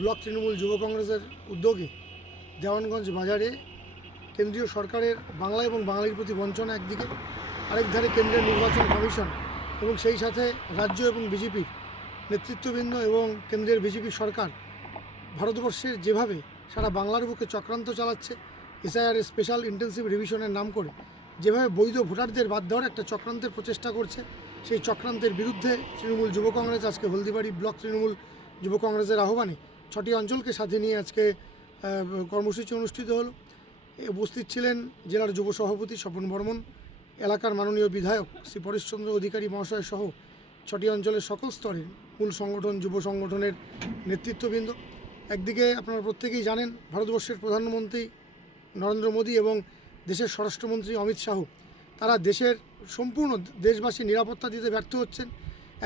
Block Trinamool যুব কংগ্রেসের উদ্যোগে দেওয়ানগঞ্জ বাজারে কেন্দ্রীয় সরকারের বাংলা এবং বাঙালির প্রতি বঞ্চনা একদিকে, আরেক ধারে কেন্দ্রের নির্বাচন কমিশন এবং সেই সাথে রাজ্য এবং বিজেপির নেতৃত্ববৃন্দ এবং কেন্দ্রের বিজেপি সরকার ভারতবর্ষের যেভাবে সারা বাংলার বুকে চক্রান্ত চালাচ্ছে, এসআইআর স্পেশাল ইন্টেন্সিভ রিভিশনের নাম করে যেভাবে বৈধ ভোটারদের বাদ দেওয়ার একটা চক্রান্তের প্রচেষ্টা করছে, সেই চক্রান্তের বিরুদ্ধে তৃণমূল যুব কংগ্রেস আজকে হলদিবাড়ি ব্লক তৃণমূল যুব কংগ্রেসের আহ্বানে ছটি অঞ্চলকে সাথে নিয়ে আজকে কর্মসূচি অনুষ্ঠিত হল। উপস্থিত ছিলেন জেলার যুব সভাপতি স্বপন বর্মন, এলাকার মাননীয় বিধায়ক শ্রী পরেশচন্দ্র অধিকারী মহাশয় সহ ছটি অঞ্চলের সকল স্তরের মূল সংগঠন, যুব সংগঠনের নেতৃত্ববৃন্দ। একদিকে আপনারা প্রত্যেকেই জানেন, ভারতবর্ষের প্রধানমন্ত্রী নরেন্দ্র মোদী এবং দেশের স্বরাষ্ট্রমন্ত্রী অমিত শাহ। তারা দেশের সম্পূর্ণ দেশবাসী নিরাপত্তা দিতে ব্যর্থ হচ্ছেন।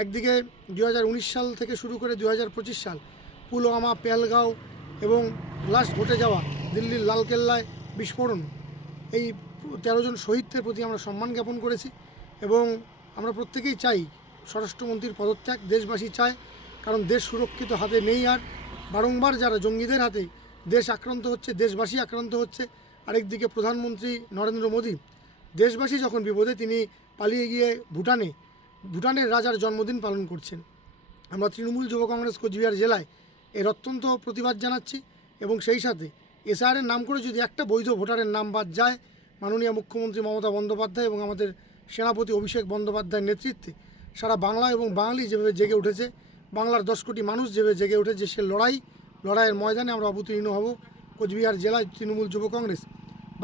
একদিকে দু হাজার উনিশ সাল থেকে শুরু করে দু হাজার পঁচিশ সাল পুলওয়ামা, পেলগাঁও এবং লাস্ট ঘটে যাওয়া দিল্লির লালকেল্লায় বিস্ফোরণ। এই তেরো জন শহীদদের প্রতি আমরা সম্মান জ্ঞাপন করেছি এবং আমরা প্রত্যেকেই চাই স্বরাষ্ট্রমন্ত্রীর পদত্যাগ। দেশবাসী চায়, কারণ দেশ সুরক্ষিত হাতে নেই আর। বারংবার যারা জঙ্গিদের হাতে দেশ আক্রান্ত হচ্ছে, দেশবাসী আক্রান্ত হচ্ছে, আরেকদিকে প্রধানমন্ত্রী নরেন্দ্র মোদী। দেশবাসী যখন বিপদে, তিনি পালিয়ে গিয়ে ভুটানে, ভুটানের রাজার জন্মদিন পালন করছেন। আমরা তৃণমূল যুব কংগ্রেস কোচবিহার জেলায় এর অত্যন্ত প্রতিবাদ জানাচ্ছি এবং সেই সাথে এসআরের নাম করে যদি একটা বৈধ ভোটারের নাম বাদ যায়, মাননীয় মুখ্যমন্ত্রী মমতা বন্দ্যোপাধ্যায় এবং আমাদের সেনাপতি অভিষেক বন্দ্যোপাধ্যায়ের নেতৃত্বে সারা বাংলা এবং বাঙালি যেভাবে জেগে উঠেছে, বাংলার দশ কোটি মানুষ যেভাবে জেগে উঠেছে সে লড়াই, লড়াইয়ের ময়দানে আমরা অবতীর্ণ হব কোচবিহার জেলায় তৃণমূল যুব কংগ্রেস।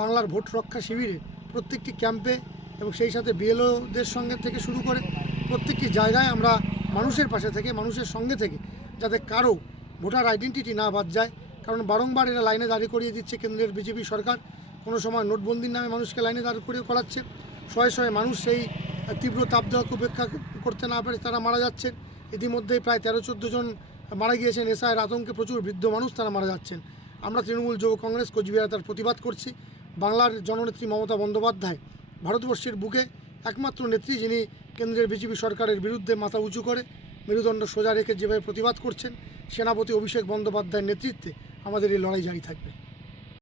বাংলার ভোট রক্ষা শিবিরে প্রত্যেকটি ক্যাম্পে এবং সেই সাথে বিএলওদের সঙ্গে থেকে শুরু করে প্রত্যেকটি জায়গায় আমরা মানুষের পাশে থেকে, মানুষের সঙ্গে থেকে যাতে কারও ভোটার আইডেন্টিটি না বাদ যায়, কারণ বারংবার এরা লাইনে দাঁড়িয়ে করিয়ে দিচ্ছে কেন্দ্রের বিজেপি সরকার। কোনো সময় নোটবন্দির নামে মানুষকে লাইনে দাঁড় করিয়ে করাচ্ছে। শয়ে শয়ে মানুষ সেই তীব্র তাপদাহকে উপেক্ষা করতে না পারে তারা মারা যাচ্ছেন। ইতিমধ্যেই প্রায় তেরো চোদ্দ জন মারা গিয়েছেন। এসআইয়ের আতঙ্কে প্রচুর বৃদ্ধ মানুষ তারা মারা যাচ্ছেন। আমরা তৃণমূল যুব কংগ্রেস, কোচবিহার তার প্রতিবাদ করছি। বাংলার জননেত্রী মমতা বন্দ্যোপাধ্যায় ভারতবর্ষের বুকে একমাত্র নেত্রী যিনি কেন্দ্রের বিজেপি সরকারের বিরুদ্ধে মাথা উঁচু করে, মেরুদণ্ড সোজা রেখে যেভাবে প্রতিবাদ করছেন সেনাপতি অভিষেক বন্দ্যোপাধ্যায়ের নেতৃত্বে আমাদের এই লড়াই জারি থাকবে।